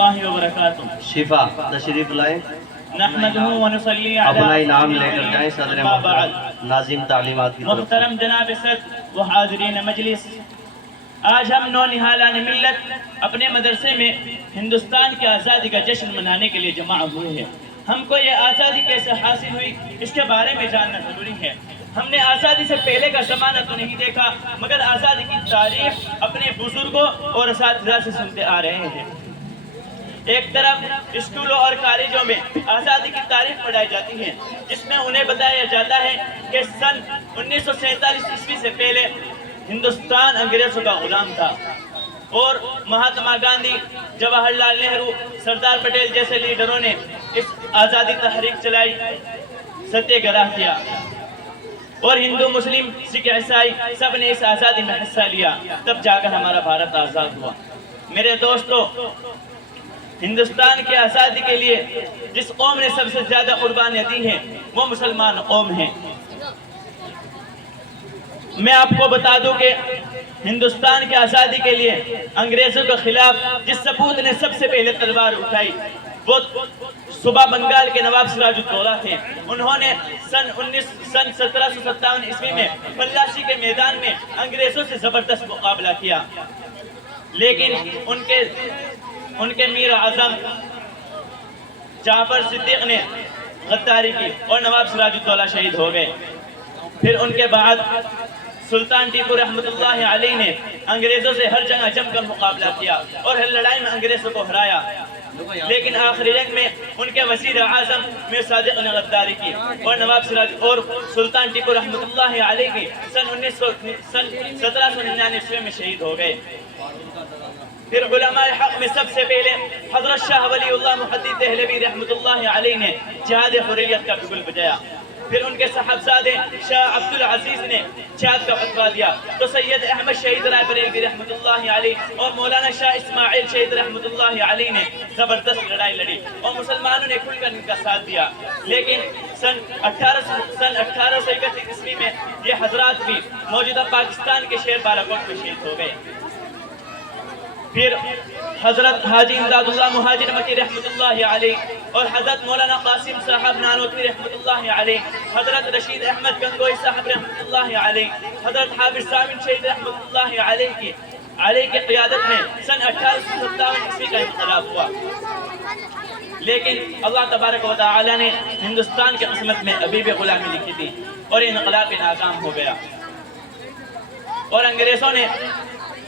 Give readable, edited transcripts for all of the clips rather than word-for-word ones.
रहमतुल्लाहि व बरकातुहू। शिफा तशरीफ लाए, नहमदुहु व नुसल्ली अला अपना इनाम लेकर जाएं। सदर मोहतरम नाज़िम तालीमात की तरफ से। मुहतरम जनाब सद व हाज़रीन मजलिस, आज हम नौनिहालान मिल्लत अपने मदरसे में हिंदुस्तान की आज़ादी का जश्न मनाने के लिए जमा हुए हैं। हमको ये आज़ादी कैसे हासिल हुई इसके बारे में जानना ज़रूरी है। हमने आज़ादी से पहले का ज़माना तो नहीं देखा, मगर आज़ादी की तारीफ अपने बुजुर्गों और असातिज़ा से सुनते आ रहे हैं। एक तरफ स्कूलों और कॉलेजों में आज़ादी की तारीफ पढ़ाई जाती है, जिसमें उन्हें बताया जाता है कि सन 1947 ईस्वी से पहले हिंदुस्तान अंग्रेजों का गुलाम था और महात्मा गांधी, जवाहरलाल नेहरू, सरदार पटेल जैसे लीडरों ने इस आज़ादी तहरीक चलाई, सत्याग्रह किया और हिंदू, मुस्लिम, सिख, ईसाई सब ने इस आज़ादी में हिस्सा लिया, तब जाकर हमारा भारत आज़ाद हुआ। मेरे दोस्तों, हिंदुस्तान की आज़ादी के लिए जिस कौम ने सबसे ज़्यादा कुर्बानियाँ दी हैं वो मुसलमान कौम है। मैं आपको बता दूं कि हिंदुस्तान की आज़ादी के लिए अंग्रेज़ों के खिलाफ जिस सपूत ने सबसे पहले तलवार उठाई वो सूबा बंगाल के नवाब सिराजुद्दौला थे। उन्होंने सन 1757 ईस्वी में पलासी के मैदान में अंग्रेज़ों से ज़बरदस्त मुकाबला किया, लेकिन उनके मीर आज़म जाफर सिद्दीक ने गद्दारी की और नवाब सिराजुद्दौला शहीद हो गए। फिर उनके बाद सुल्तान टीपू रहमतुल्लाहि अलैह ने अंग्रेज़ों से हर जगह जमकर मुकाबला किया और हर लड़ाई में अंग्रेज़ों को हराया, लेकिन आखिरी जंग में उनके वज़ीर आज़म मीर सादिक ने गद्दारी की और नवाब सिराज और सुल्तान टीपू रहमतुल्लाहि अलैह की सन 1799 में शहीद हो गए। फिर उलमाए हक़ में सबसे पहले हज़रत शाह वलीउल्लाह मुहद्दिस देहलवी रहमतुल्लाहि अलैह ने जिहाद हुर्रियत का बिगुल बजाया। फिर उनके साहबजादे शाह अब्दुल अजीज ने जिहाद का फतवा दिया, तो सैयद अहमद शहीद राय बरेलवी रहमतुल्लाहि अलैह और मौलाना शाह इस्माइल शहीद रहमतुल्लाहि अलैह ने ज़बरदस्त लड़ाई लड़ी और मुसलमानों ने खुलकर इनका साथ दिया। लेकिन सन 1831 ईस्वी में ये हजरात भी मौजूदा पाकिस्तान के शहर बालाकोट में शहीद हो गए। फिर हजरत हाजी इमदादुल्लाह मुहाजिर मकी रहमतुल्लाहि अलैह और हजरत मौलाना कासिम साहब नानोतवी रहमतुल्लाहि अलैह, हजरत रशीद अहमद गंगोई साहब रहमतुल्लाहि अलैह, हजरत हाफिज सामिन शहीद रहमतुल्लाहि अलैह की क़ियादत में सन 1857 ईस्वी का इंक़िलाब हुआ। लेकिन अल्लाह तबारक व तआला ने हिंदुस्तान की किस्मत में अभी भी गुलामी लिखी थी और इंक़िलाब नाकाम हो गया और अंग्रेज़ों ने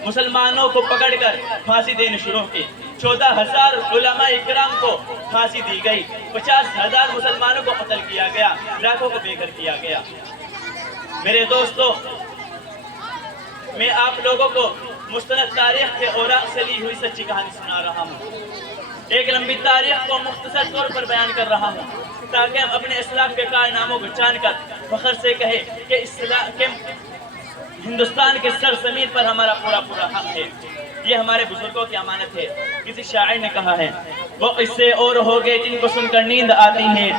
मुसलमानों को पकड़कर फांसी देनी शुरू की। 14,000 उलमा इकराम को फांसी दी गई, 50,000 मुसलमानों को कत्ल किया गया, लाखों को बेघर किया गया। मेरे दोस्तों, मैं आप लोगों को मुस्तनद तारीख के औराक से ली हुई सच्ची कहानी सुना रहा हूँ। एक लंबी तारीख को मुख्तसर तौर पर बयान कर रहा हूँ ताकि हम अपने इस्लाम के कारनामों को जानकर फख्र से कहें कि इस्लाम के हिंदुस्तान के सरजमीन पर हमारा पूरा हक है। ये हमारे बुजुर्गों की अमानत है। किसी शायर ने कहा है, वो किस्से और हो गए जिनको सुनकर नींद आती है,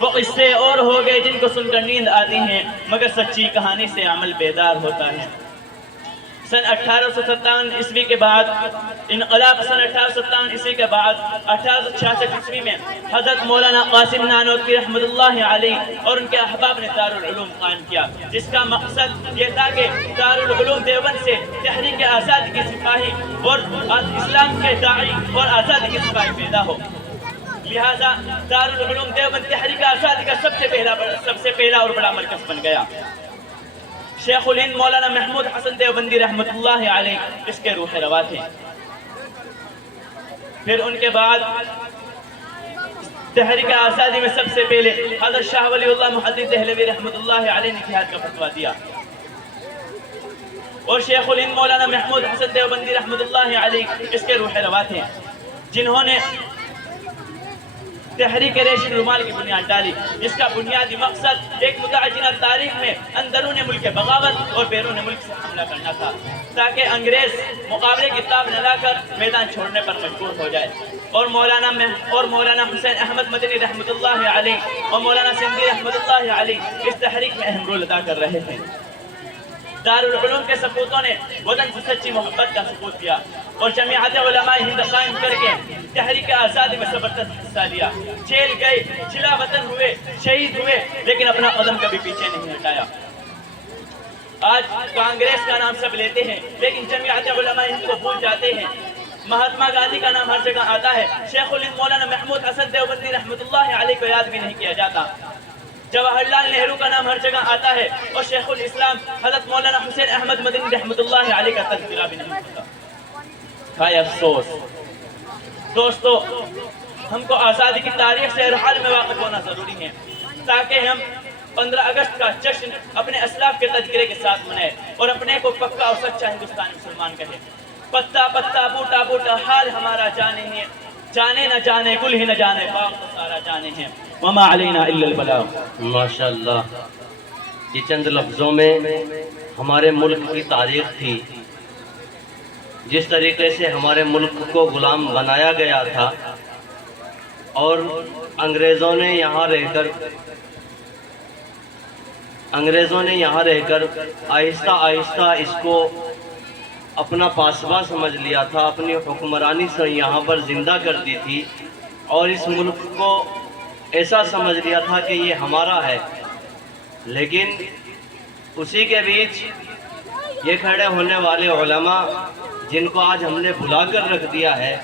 वो किस्से और हो गए जिनको सुनकर नींद आती है, मगर सच्ची कहानी से अमल बेदार होता है। सन 1857 ईस्वी के बाद इनक़लाब, सन 1857 ईस्वी के बाद 1866 ईस्वी में हज़रत मौलाना कासिम नानोतवी रहमतुल्लाहि अलैह और उनके अहबाब ने दारुल उलूम कायम किया, जिसका मकसद ये था कि दारुल उलूम देवबंद से तहरीक आज़ादी के सिपाही और इस्लाम के दाई और आज़ादी के सिपाही पैदा हो। लिहाजा दारुल उलूम देवबंद तहरीक आज़ादी का सबसे पहला और बड़ा मरकज़ बन गया। शेखुल हिंद मौलाना महमूद हसन देवबंदी रहमतुल्लाहि अलैह इसके रूह रवा थे। फिर उनके बाद तहरीक आज़ादी में सबसे पहले हज़रत शाह वलीउल्लाह मुहद्दिस देहलवी रहमतुल्लाहि अलैह ने जिहाद का फतवा दिया और शेखुल हिंद मौलाना महमूद हसन देवबंदी रहमतुल्लाहि अलैह इसके रूह रवा थे, जिन्होंने तहरीक रेशम रुमाल की बुनियाद डाली, जिसका बुनियादी मकसद एक मुतअज्जिला तारीख में अंदरून मुल्क बगावत और बैरून मुल्क से हमला करना था, ताकि अंग्रेज मुकाबले की ताब न लाकर मैदान छोड़ने पर मजबूर हो जाए। और मौलाना हुसैन अहमद मदनी रहमतुल्लाहि अलैह और मौलाना सिंधी रहमतुल्लाहि अलैह इस तहरीक में अहम रोल अदा कर रहे थे। دارالعلوم کے سپوتوں نے وطن سے سچی محبت کا ثبوت دیا اور جمعیت علماء ہند قائم کر کے تحریک آزادی میں زبردست حصہ لیا. جیل گئے، جلا وطن ہوئے، شہید ہوئے، لیکن اپنا قدم کبھی پیچھے نہیں ہٹایا. آج کانگریس کا نام سب لیتے ہیں لیکن جمعیت علماء ہند کو بھول جاتے ہیں. مہاتما گاندھی کا نام ہر جگہ آتا ہے، شیخ الہند مولانا محمود حسن دیوبندی رحمۃ اللہ علیہ کو یاد بھی نہیں کیا جاتا. جواہر لال نہرو کا نام ہر جگہ آتا ہے اور شیخ الاسلام حضرت مولانا حسین احمد مدنی رحمۃ اللہ علیہ کا تذکرہ بھی نہیں ہوتا. ہائے افسوس. دوستو، ہم کو آزادی کی تاریخ سے ہر حال میں واقف ہونا ضروری ہے تاکہ ہم 15 اگست کا جشن اپنے اسلاف کے تذکرے کے ساتھ منائے اور اپنے کو پکا اور سچا ہندوستانی مسلمان کہے. پتا پتا بوٹا بوٹا حال ہمارا جانے ہیں، جانے نہ جانے گل ہی نہ جانے باغ تو سارا جانے ہیں. وما علینا الا البلاغ. ماشاءاللہ، یہ چند لفظوں میں ہمارے ملک کی تاریخ تھی. جس طریقے سے ہمارے ملک کو غلام بنایا گیا تھا اور انگریزوں نے یہاں رہ کر آہستہ آہستہ اس کو اپنا پاسباں سمجھ لیا تھا، اپنی حکمرانی سے یہاں پر زندہ کر دی تھی اور اس ملک کو ایسا سمجھ لیا تھا کہ یہ ہمارا ہے. لیکن اسی کے بیچ یہ کھڑے ہونے والے علماء جن کو آج ہم نے بلا کر رکھ دیا ہے،